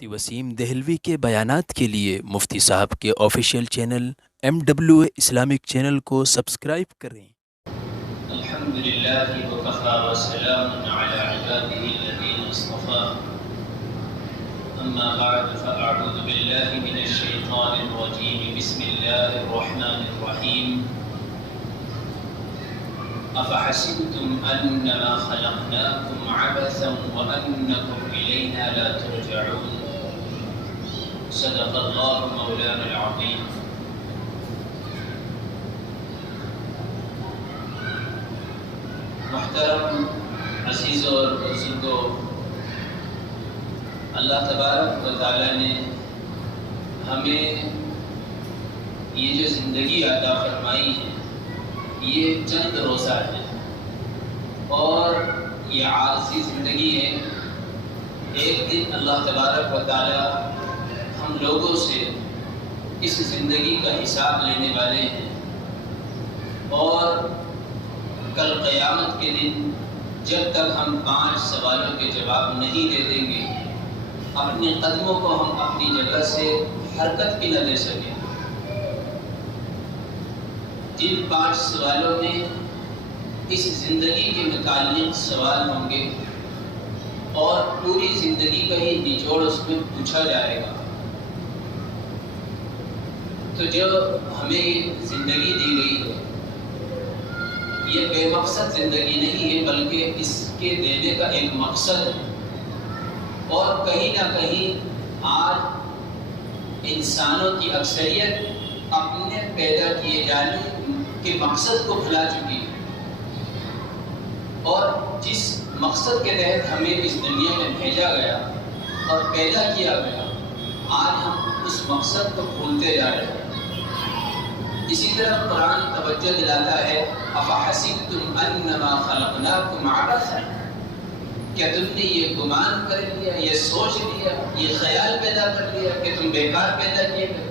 مفتی وسیم دہلوی کے بیانات کے لیے مفتی صاحب کے official channel MW Islamic channel کو سبسکرائب کریں۔ الحمد لله وكفى وسلام على عباده الذين اصطفى أما بعد فأعوذ بالله من الشيطان الرجيم بسم الله الرحمن الرحيم أفحسبتم أنما خلقناكم عبثا وأنكم إلينا لا ترجعون صدق الله مولانا العظيم۔ محترم عزیزوں اور بزرگوں، اللہ تبارک و تعالیٰ نے ہمیں یہ جو زندگی عطا فرمائی ہے یہ چند روزہ ہے اور یہ عارضی زندگی ہے۔ ایک دن اللہ تبارک و تعالیٰ ہم لوگوں سے اس زندگی کا حساب لینے والے ہیں، اور کل قیامت کے دن جب تک ہم 5 سوالوں کے جواب نہیں دے دیں گے، اپنے قدموں کو ہم اپنی جگہ سے حرکت بھی نہ دے سکیں۔ جن 5 سوالوں میں اس زندگی کے متعلق سوال ہوں گے اور پوری زندگی کا ہی نچوڑ اس میں پوچھا جائے گا، تو جو ہمیں زندگی دی گئی ہے یہ بے مقصد زندگی نہیں ہے، بلکہ اس کے دینے کا ایک مقصد ہے۔ اور کہیں نہ کہیں آج انسانوں کی اکثریت اپنے پیدا کیے جانے کے مقصد کو بھلا چکی ہے، اور جس مقصد کے تحت ہمیں اس دنیا میں بھیجا گیا اور پیدا کیا گیا، آج ہم اس مقصد کو بھولتے جا رہے ہیں۔ اسی طرح قرآن توجہ دلاتا ہے، افحسبتم انما خلقناکم عبثا، کیا تم نے یہ گمان کر لیا، یہ سوچ لیا، یہ خیال پیدا کر لیا کہ تم بیکار پیدا کیے گئے؟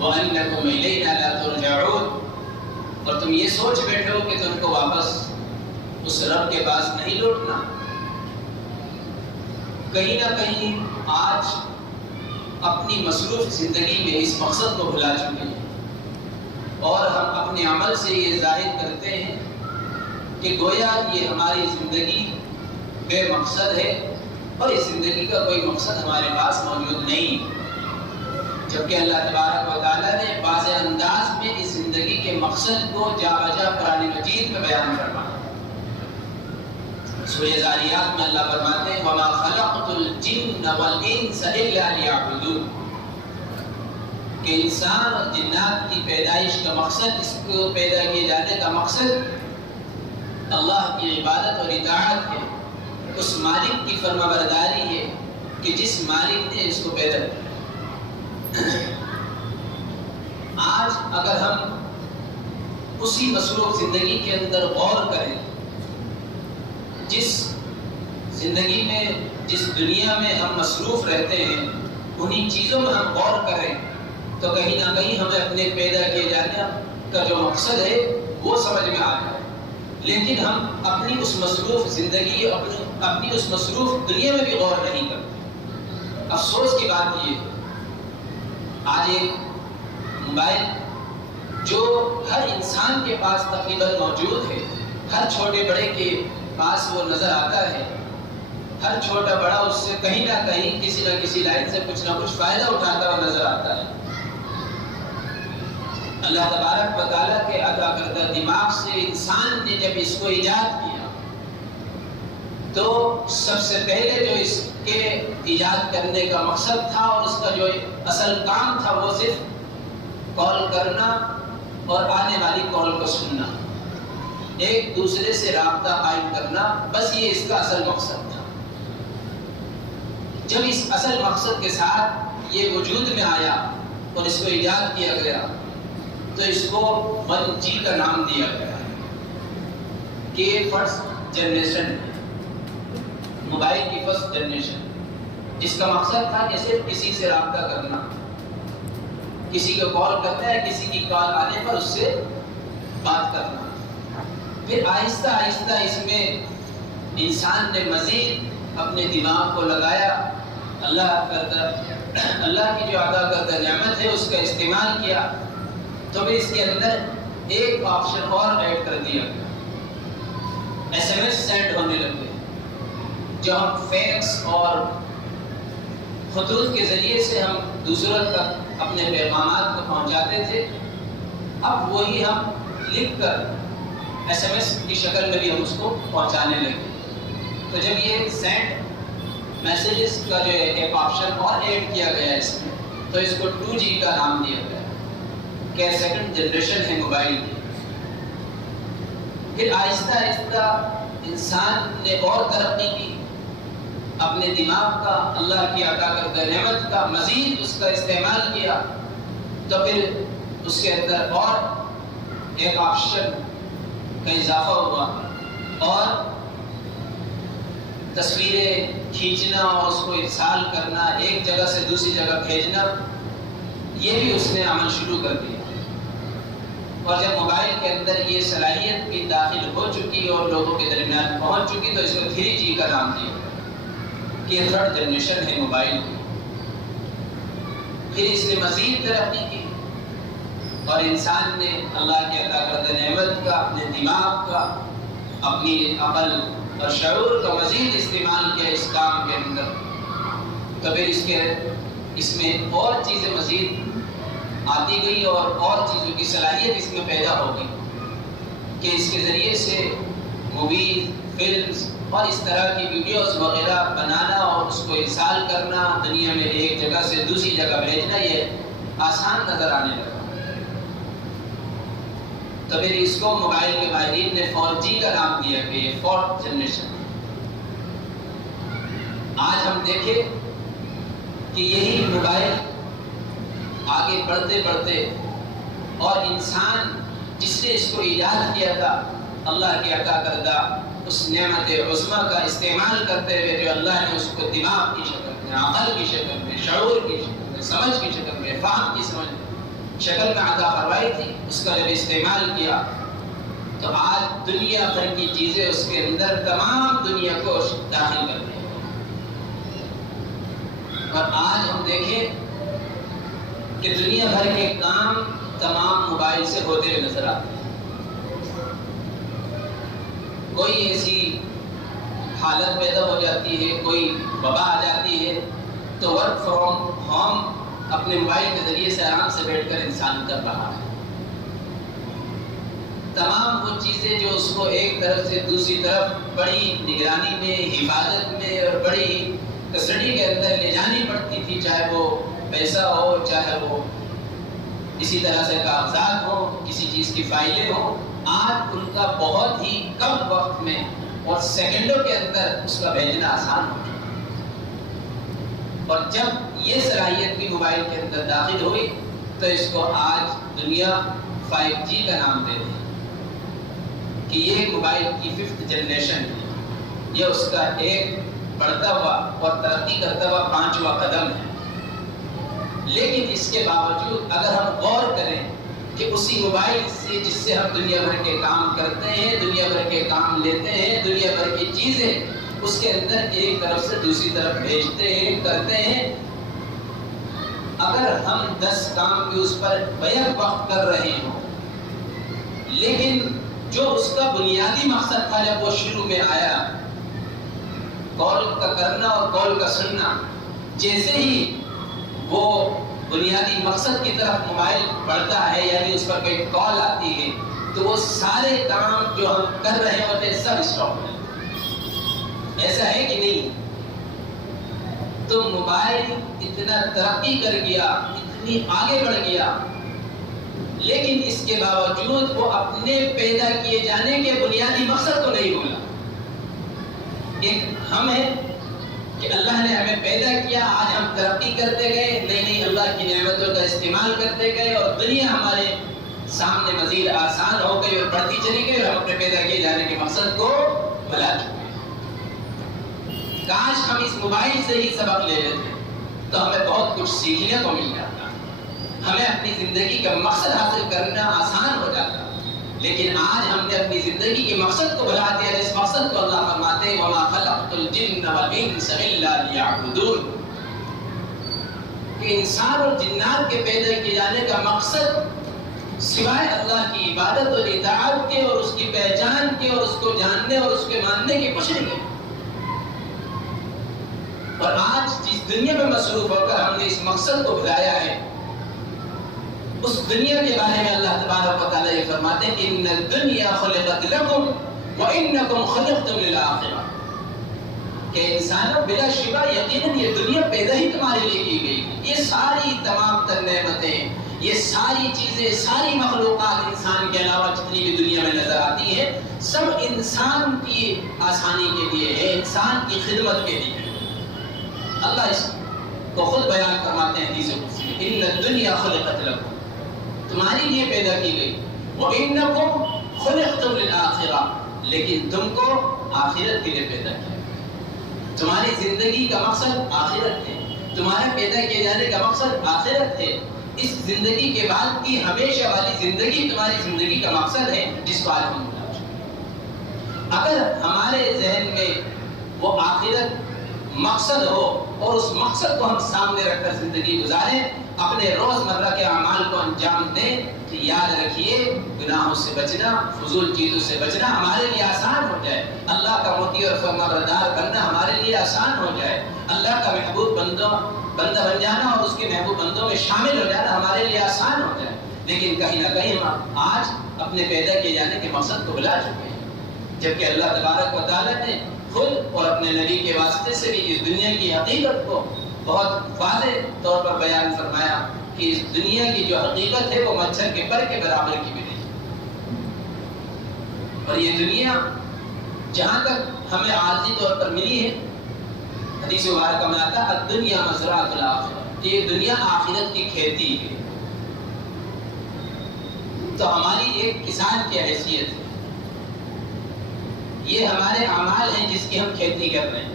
وانکم الینا لا ترجعون، اور تم یہ سوچ بیٹھے ہو کہ تم کو واپس اس رب کے پاس نہیں لوٹنا۔ کہیں نہ کہیں آج اپنی مصروف زندگی میں اس مقصد کو بھلا چکے ہیں، اور ہم اپنے عمل سے یہ ظاہر کرتے ہیں کہ گویا یہ ہماری زندگی بے مقصد ہے اور اس زندگی کا کوئی مقصد ہمارے پاس موجود نہیں، جبکہ اللہ تبارک و تعالیٰ نے واضح انداز میں اس زندگی کے مقصد کو جا بجا قرآن مجید میں بیان فرمایا۔ سورہ ذاریات میں اللہ فرماتے ہیں، وَمَا خَلَقْتُ الْجِنَّ وَالْإِنسَ إِلَّا لِيَعْبُدُونَ، کہ انسان اور جنات کی پیدائش کا مقصد، اس کو پیدا کیے جانے کا مقصد اللہ کی عبادت اور اطاعت ہے، اس مالک کی فرما برداری ہے کہ جس مالک نے اس کو پیدا کیا۔ آج اگر ہم اسی مصروف زندگی کے اندر غور کریں، جس زندگی میں، جس دنیا میں ہم مصروف رہتے ہیں، انہی چیزوں میں ہم غور کریں، تو کہیں نہ کہیں ہمیں اپنے پیدا کیے جانے کا جو مقصد ہے وہ سمجھ میں آ جائے۔ لیکن ہم اپنی اس مصروف زندگی، اپنی اس مصروف دنیا میں بھی غور نہیں کرتے۔ افسوس کی بات یہ ہے، آج ایک موبائل جو ہر انسان کے پاس تقریباً موجود ہے، ہر چھوٹے بڑے کے پاس وہ نظر آتا ہے، ہر چھوٹا بڑا اس سے کہیں نہ کہیں کسی نہ کسی لائن سے کچھ نہ کچھ فائدہ اٹھاتا ہوا نظر آتا ہے۔ اللہ تبارک و تعالیٰ کے عطا کردہ دماغ سے انسان نے جب اس کو ایجاد کیا، تو سب سے پہلے جو اس کے ایجاد کرنے کا مقصد تھا اور اس کا جو اصل کام تھا وہ صرف کال کرنا اور آنے والی کال کو سننا، ایک دوسرے سے رابطہ قائم کرنا، بس یہ اس کا اصل مقصد تھا۔ جب اس اصل مقصد کے ساتھ یہ وجود میں آیا اور اس کو ایجاد کیا گیا، تو اس کو 1G کا نام دیا گیا کہ فرسٹ جنریشن، موبائل کی فرسٹ جنریشن، جس کا مقصد تھا کہ صرف کسی سے رابطہ کرنا، کسی کو کال کرنا ہے، کسی کی کال آنے پر اس سے بات کرنا۔ پھر آہستہ آہستہ اس میں انسان نے مزید اپنے دماغ کو لگایا اللہ کی جو عطا کردہ نعمت ہے اس کا استعمال کیا تو پھر اس کے اندر ایک آپشن اور ایڈ کر دیا، ایس ایم ایس سینڈ ہونے لگے جو ہم فیکس اور خطوط کے ذریعے سے ہم دوسروں تک اپنے پیغامات کو پہنچاتے تھے، اب وہی ہم لکھ کر ایس ایم ایس کی شکل میں بھی ہم اس کو پہنچانے لگے۔ تو جب یہ سینڈ میسیجز کا جو ایک آپشن اور ایڈ کیا گیا اس میں، تو اس کو 2G کا نام دیا گیا کہ سیکنڈ جنریشن ہے موبائل کی۔ پھر آہستہ آہستہ انسان نے اور ترقی کی، اپنے دماغ کا اللہ کی عطا کردہ نعمت کا مزید اس کا استعمال کیا، تو پھر اس کے اندر اور ایک آپشن کا اضافہ ہوا اور تصویریں کھینچنا اور اس کو ارسال کرنا، ایک جگہ سے دوسری جگہ بھیجنا، یہ بھی اس نے عمل شروع کر دیا۔ اور جب موبائل کے اندر یہ صلاحیت بھی داخل ہو چکی اور لوگوں کے درمیان پہنچ چکی تو اس کو 3G کا نام دیا کہ یہ 3rd جنریشن ہے موبائل کی۔ پھر اس نے مزید ترقی کی اور انسان نے اللہ کی عطا کردہ نعمت کا، اپنے دماغ کا، اپنی عقل اور شعور کا مزید استعمال کیا اس کام کے اندر، تو پھر اس میں اور چیزیں مزید آتی گئی اور چیزوں کی صلاحیت اس میں پیدا ہو گئی کہ اس کے ذریعے سے موویز، فلمز اور اس طرح کی ویڈیوز وغیرہ بنانا اور اس کو ارسال کرنا، دنیا میں ایک جگہ سے دوسری جگہ بھیجنا، یہ آسان نظر آنے لگا۔ تو پھر اس کو موبائل کے ماہرین نے 4G کا نام دیا کہ یہ 4th جنریشن۔ آج ہم دیکھیں کہ یہی موبائل آگے بڑھتے بڑھتے اور انسان جس نے اس کو ایجاد کیا تھا، اللہ کی عطا کردہ اس نعمت عظمیٰ کا استعمال کرتے ہوئے جو اللہ نے اس کو دماغ کی شکل میں، عقل کی شکل میں، شعور کی شکل میں، سمجھ کی شکل میں، فہم کی شکل میں عطا فرمائی تھی، اس کا جب استعمال کیا تو آج دنیا بھر کی چیزیں اس کے اندر تمام دنیا کو داخل کر دیا۔ اور آج ہم دیکھیں کہ دنیا بھر کے کام تمام موبائل سے ہوتے ہوئے نظر آتے ہیں۔ کوئی ایسی حالت پیدا ہو جاتی ہے، کوئی وبا آ جاتی ہے تو ورک فرام ہوم اپنے موبائل کے ذریعے سے آرام سے بیٹھ کر انسان کر رہا ہے۔ تمام وہ چیزیں جو اس کو ایک طرف سے دوسری طرف بڑی نگرانی میں، حفاظت میں اور بڑی کسٹڈی کے اندر لے جانی پڑتی تھی، چاہے وہ پیسہ ہو، چاہے وہ اسی طرح سے کاغذات ہوں، کسی چیز کی فائلیں ہوں، آج ان کا بہت ہی کم وقت میں اور سیکنڈوں کے اندر اس کا بھیجنا آسان ہو چکا۔ اور جب یہ صلاحیت بھی موبائل کے اندر داخل ہوئی تو اس کو آج دنیا 5G کا نام دے دی کہ یہ موبائل کی 5th جنریشن ہے، یہ اس کا ایک بڑھتا ہوا اور ترقی کرتا ہوا 5واں قدم ہے۔ لیکن اس کے باوجود اگر ہم غور کریں کہ اسی موبائل سے جس سے ہم دنیا بھر کے کام کرتے ہیں، دنیا بھر کے کام لیتے ہیں، دنیا بھر کی چیزیں اس کے اندر ایک طرف سے دوسری طرف بھیجتے ہیں، کرتے ہیں، اگر ہم 10 کام بھی اس پر بیک وقت کر رہے ہوں، لیکن جو اس کا بنیادی مقصد تھا جب وہ شروع میں آیا، کال کا کرنا اور کال کا سننا، جیسے ہی وہ بنیادی مقصد کی طرف موبائل بڑھتا ہے، یعنی اس پر کوئی کال آتی ہے تو وہ سارے کام جو ہم کر رہے ہوتے ہیں سب اسٹاپ ہو جاتے ہیں۔ ایسا ہے کہ نہیں؟ تو موبائل اتنا ترقی کر گیا، اتنی آگے بڑھ گیا، لیکن اس کے باوجود وہ اپنے پیدا کیے جانے کے بنیادی مقصد کو نہیں بھولا۔ ایک ہم ہے کہ اللہ نے ہمیں پیدا کیا، آج ہم ترقی کرتے گئے، نئی نئی اللہ کی نعمتوں کا استعمال کرتے گئے اور دنیا ہمارے سامنے مزید آسان ہو گئی اور بڑھتی چلی گئی اور ہم اپنے پیدا کیے جانے کے مقصد کو بھلا چکے۔ کاش ہم اس موبائل سے ہی سبق لے لیتے تو ہمیں بہت کچھ سیکھنے کو مل جاتا، ہمیں اپنی زندگی کا مقصد حاصل کرنا آسان ہو جاتا، لیکن آج ہم نے اپنی زندگی کے مقصد کو بھلا دیا۔ اس مقصد کو اللہ فرماتے ہیں وَمَا خَلَقْتُ الْجِنَّ وَالْإِنسَ إِلَّا لِيَعْبُدُونَ، کہ انسان اور جنات کے پیدا کیے جانے کا مقصد سوائے اللہ کی عبادت اور اطاعت کے اور اس کی پہچان کے اور اس کو جاننے اور اس کے ماننے کے کچھ نہیں ہے. اور آج جس دنیا میں مصروف ہو کر ہم نے اس مقصد کو بھلایا ہے، اس دنیا کے بارے میں اللہ تبارک و تعالیٰ یہ فرماتے ہیں کہ ان الدنیا خلقت لکم وانکم خلقتم للآخرہ، کہ انسانوں بلا شبہ یقیناً یہ دنیا پیدا ہی تمہارے لیے کی گئی. یہ ساری تمام تر نعمتیں، یہ ساری چیزیں، ساری مخلوقات انسان کے علاوہ جتنی بھی دنیا میں نظر آتی ہیں، سب انسان کی آسانی کے لیے ہے، انسان کی خدمت کے لیے. اللہ اس کو خود بیان فرماتے ہیں حدیث قدسی میں، ان الدنیا خلقت لکم، تمہارے لیے پیدا کی گئی، وانکم خلقتم للآخرہ، لیکن تم کو آخرت کے لیے پیدا کیا. تمہاری زندگی کا مقصد آخرت ہے، تمہارا پیدا کیے جانے کا مقصد آخرت ہے. اس زندگی کے بعد کی ہمیشہ والی زندگی تمہاری زندگی کا مقصد ہے، جس کو آج ہم بتا چکے. اگر ہمارے ذہن میں وہ آخرت مقصد ہو اور اس مقصد کو ہم سامنے رکھ کر زندگی گزاریں، اپنے روزمرہ کے اعمال کو انجام دیں، تو یاد رکھیے گناہوں سے بچنا، فضول چیزوں سے بچنا ہمارے لیے آسان ہو جائے. اللہ کا مطیع اور فرمانبردار بننا ہمارے لیے آسان ہو جائے. اللہ کا محبوب بندہ بن جانا اور اس کے محبوب بندوں میں شامل ہو جانا ہمارے لیے آسان ہو جائے. لیکن کہیں نہ کہیں ہم آج اپنے پیدا کیے جانے کے مقصد کو بھلا چکے ہیں، جبکہ اللہ تبارک و تعالیٰ نے خود اور اپنے نبی کے واسطے سے بھی اس دنیا کی حقیقت کو بہت واضح طور پر بیان فرمایا کہ اس دنیا کی جو حقیقت ہے وہ مچھر کے پر کے برابر کی بھی نہیں. اور یہ دنیا جہاں تک ہمیں عارضی طور پر ملی ہے، حدیث مبارکہ میں آتا ہے الدنیا مزرعۃ الآخرہ، یہ دنیا آخرت کی کھیتی ہے. تو ہماری ایک کسان کی حیثیت ہے، یہ ہمارے اعمال ہیں جس کی ہم کھیتی کر رہے ہیں.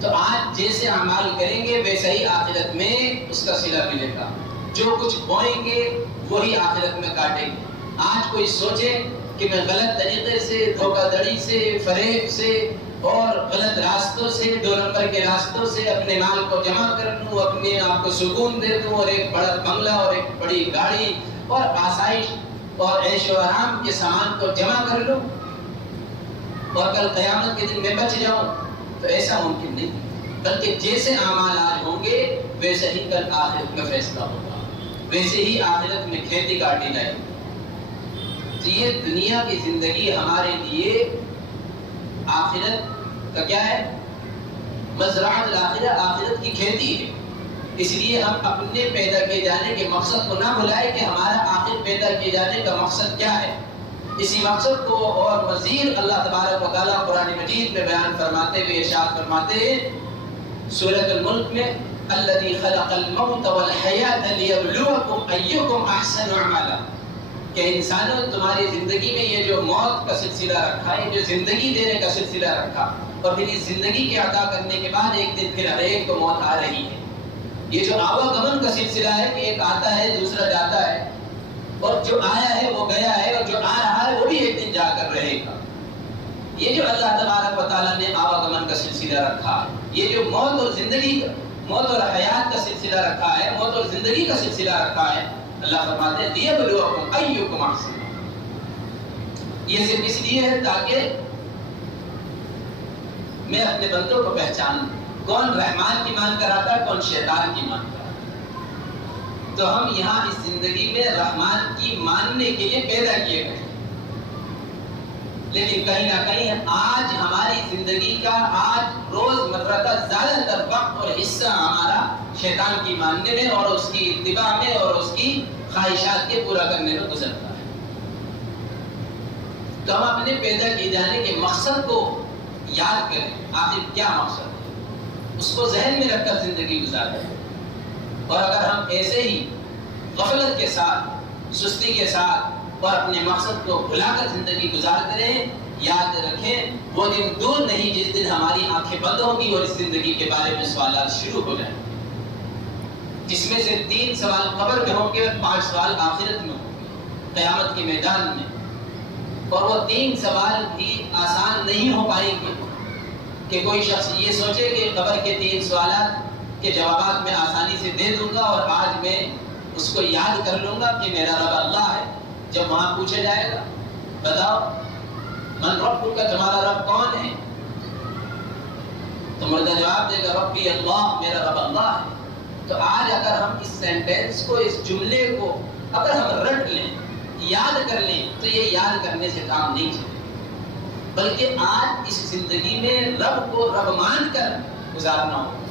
تو آج جیسے اعمال کریں گے ویسے ہی آخرت میں اس کا صلہ ملے گا. جو کچھ بوئیں گے وہی آخرت میں کاٹیں گے. آج کوئی سوچے کہ میں غلط طریقے سے، دھوکہ دڑی سے، فریب سے اور غلط راستوں سے، 2 نمبر کے راستوں سے اپنے مال کو جمع کر لوں، اپنے آپ کو سکون دے دوں اور ایک بڑا بنگلہ اور ایک بڑی گاڑی اور آسائش اور عیش و آرام کے سامان کو جمع کر لوں اور کل قیامت کے دن میں بچ جاؤں، تو ایسا ممکن نہیں. بلکہ جیسے اعمال آج ہوں گے ویسے ہی کل آخرت میں فیصلہ ہوگا، ویسے ہی آخرت میں کھیتی کاٹی جائے گی. تو یہ دنیا کی زندگی ہمارے لیے آخرت کا کیا ہے؟ مزرعۃ الآخرہ، آخرت کی کھیتی ہے. اس لیے ہم اپنے پیدا کیے جانے کے مقصد کو نہ بھلائیں کہ ہمارا آخر پیدا کیے جانے کا مقصد کیا ہے. اسی مقصد کو اور مزید اللہ تبارک و تعالیٰ قرآن مجید میں بیان فرماتے ہوئے ارشاد فرماتے ہیں سورۃ الملک میں الذی خلق الموت والحیاۃ لیبلوکم ایکم احسن عملا، کہ انسانوں تمہاری زندگی میں یہ جو موت کا سلسلہ رکھا ہے، جو زندگی دینے کا سلسلہ رکھا، اور پھر اس زندگی کے عطا کرنے کے بعد ایک دن پھر ہر ایک کو موت آ رہی ہے. یہ جو آواگمن کا سلسلہ ہے کہ ایک آتا ہے دوسرا جاتا ہے، اور جو آیا ہے وہ گیا ہے، اور جو آ رہا ہے وہ بھی ایک دن جا کر رہے گا. یہ جو اللہ تبارک و تعالیٰ نے آواگمن کا سلسلہ رکھا ہے، یہ جو موت اور زندگی کا، موت اور حیات کا سلسلہ رکھا ہے، موت اور زندگی کا سلسلہ رکھا ہے، اللہ فرماتے ہیں لیبلوکم ایکم احسن. یہ صرف اس لیے ہے تاکہ میں اپنے بندوں کو پہچان لوں کون رحمان کی مان کر آتا ہے، کون شیطان کی مان کر آتا ہے. تو ہم یہاں اس زندگی میں رحمان کی ماننے کے لیے پیدا کیے گئے، لیکن کہیں نہ کہیں آج ہماری زندگی کا، آج روز مرہ کا زیادہ تر وقت اور حصہ ہمارا شیطان کی ماننے میں اور اس کی اتباع میں اور اس کی خواہشات کے پورا کرنے میں گزرتا ہے. تو ہم اپنے پیدا کیے جانے کے مقصد کو یاد کریں، آخر کیا مقصد ہے، اس کو ذہن میں رکھ کر زندگی گزاریں. اور اگر ہم ایسے ہی غفلت کے ساتھ، سستی کے ساتھ اور اپنے مقصد کو بھلا کر زندگی گزارتے رہیں، یاد رکھیں وہ دن دور نہیں جس دن ہماری آنکھیں بند ہوں گی اور اس زندگی کے بارے میں سوالات شروع ہو جائیں گے، جس میں سے 3 سوال قبر میں ہوں گے اور 5 سوال آخرت میں ہوں گے، قیامت کے میدان میں. اور وہ 3 سوال بھی آسان نہیں ہو پائیں گے کہ کوئی شخص یہ سوچے کہ قبر کے 3 سوالات کہ جوابات میں آسانی سے دے دوں گا اور آج میں اس کو یاد کر لوں گا کہ میرا رب اللہ ہے. جب وہاں پوچھا جائے گا بتاؤ من رب کا، تمہارا رب کون ہے؟ تو مردہ جواب دے گا ربی اللہ، میرا رب اللہ ہے. تو آج اگر ہم اس سینٹینس کو، اس جملے کو اگر ہم رٹ لیں، یاد کر لیں، تو یہ یاد کرنے سے کام نہیں چلے، بلکہ آج اس زندگی میں رب کو رب مان کر گزارنا ہوگا،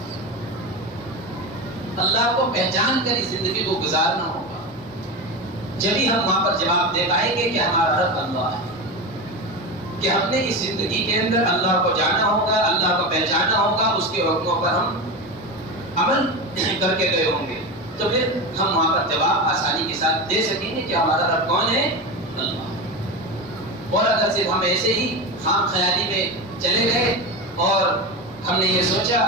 اللہ کو پہچان کر اس زندگی کو گزارنا ہوگا. جبھی ہم وہاں پر جواب دے پائیں گے کہ ہمارا رب اللہ ہے، کہ ہم نے اس زندگی کے اندر اللہ کو جانا ہوگا، اللہ کو پہچانا ہوگا، اس کے حکموں پر ہم عمل کر کے گئے ہوں گے. تو پھر ہم وہاں پر جواب آسانی کے ساتھ دے سکیں گے کہ ہمارا رب کون ہے؟ اللہ. اور اگر صرف ہم ایسے ہی خام خیالی میں چلے گئے اور ہم نے یہ سوچا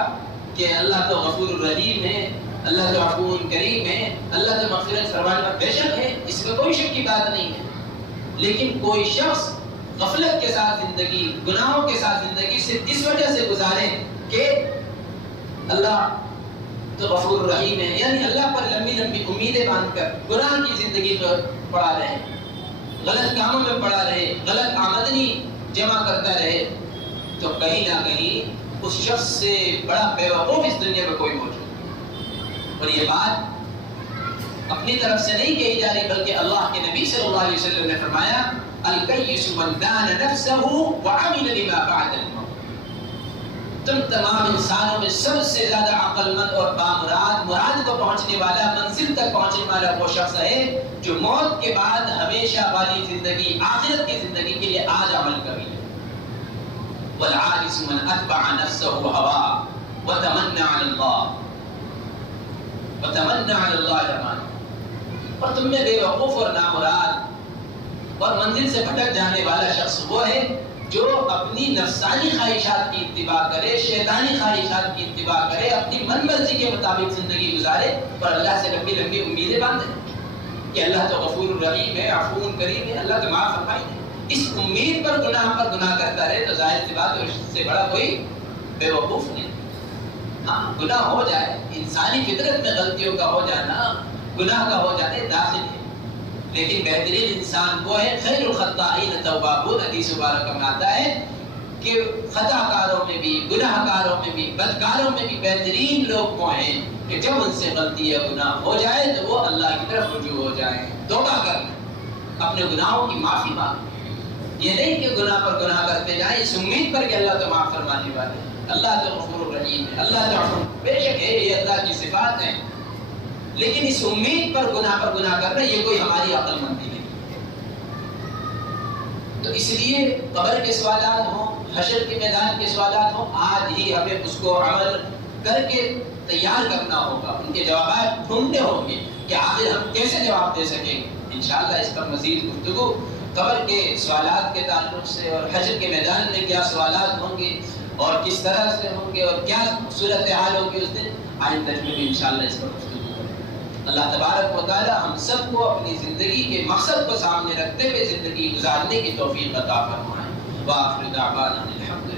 کہ اللہ تو غفور الرحیم ہے، اللہ تو عفو کریم ہے، اللہ تو مغفرت فرمانے والا، بے شک ہے، اس میں کوئی شک کی بات نہیں ہے. لیکن کوئی شخص غفلت کے ساتھ زندگی، گناہوں کے ساتھ زندگی صرف اس وجہ سے گزارے کہ اللہ تو غفور الرحیم ہے، یعنی اللہ پر لمبی لمبی امیدیں باندھ کر گناہ کی زندگی کو پڑا رہے، غلط کاموں میں پڑا رہے، غلط آمدنی جمع کرتا رہے، تو کہیں نہ کہیں اس شخص سے بڑا بیوقوف اس دنیا میں کوئی موجود نہیں. اور یہ بات اپنی طرف سے نہیں کہی جا رہی، بلکہ اللہ کے نبی صلی اللہ علیہ وسلم نے فرمایا الکیس من دان نفسہ وعمل لما بعد الموت. تم تمام انسانوں میں سب سے زیادہ عقل مند اور بامراد، مراد کو پہنچنے والا، منزل تک پہنچنے والا وہ شخص ہے جو موت کے بعد ہمیشہ والی زندگی، آخرت کی زندگی کے لیے آج عمل کر لے. والعاجز من اتبع نفسه هواه وتمنى على الله الرحمن. اور تم میں بے وقوف اور نامراد اور منزل سے بھٹک جانے والا شخص وہ ہے جو اپنی نفسانی خواہشات کی اتباع کرے، شیطانی خواہشات کی اتباع کرے، اپنی من مرضی کے مطابق زندگی گزارے اور اللہ سے لمبی لمبی امیدیں باندھے کہ اللہ تو غفور الرحیم ہے، عفو کریم ہے، اللہ تو معاف فرمائے. اس امید پر گناہ کرتا رہے تو ظاہر سی بات ہے اس سے بڑا کوئی بے وقوف نہیں. ہاں گناہ ہو جائے، انسانی فطرت میں غلطیوں کا ہو جانا، گناہ کا ہو جانے داخل ہے، لیکن بہترین انسان وہ ہے خیر الخطائین توابون. حدیث مبارکہ میں آتا ہے کہ خطا کاروں میں بھی، گناہ کاروں میں بھی، بدکاروں میں بھی بہترین لوگ وہ ہیں کہ جب ان سے غلطی یا گناہ ہو جائے تو وہ اللہ کی طرف رجوع ہو جائیں، توبہ کریں، اپنے گناہوں کی معافی مانگیں. یہ نہیں کہ گناہ پر گناہ کرتے جائیں اس امید پر کہ اللہ تو معاف فرمانے والے ہیں، اللہ تو غفور الرحیم ہے، اللہ تو عفو، بے شک ہے، یہ اللہ کی صفات ہیں، لیکن اس امید پر گناہ کرنا یہ کوئی ہماری عقل مندی نہیں. تو اس لیے قبر کے سوالات ہوں، حشر کے میدان کے سوالات ہوں، آج ہی ہمیں اس کو عمل کر کے تیار کرنا ہوگا، ان کے جوابات ڈھونڈنے ہوں گے کہ آخر ہم کیسے جواب دے سکیں. انشاءاللہ اس پر مزید گفتگو قبر کے سوالات کے تعلق سے اور حشر کے میدان میں کیا سوالات ہوں گے اور کس طرح سے ہوں گے اور کیا صورتحال ہوگی اس دن، آئندہ میں بھی انشاءاللہ اس پر گفتگو کریں. اللہ تبارک و تعالی ہم سب کو اپنی زندگی کے مقصد کو سامنے رکھتے ہوئے زندگی گزارنے کی توفیق عطا فرمائے. وآخر دعوانا الحمد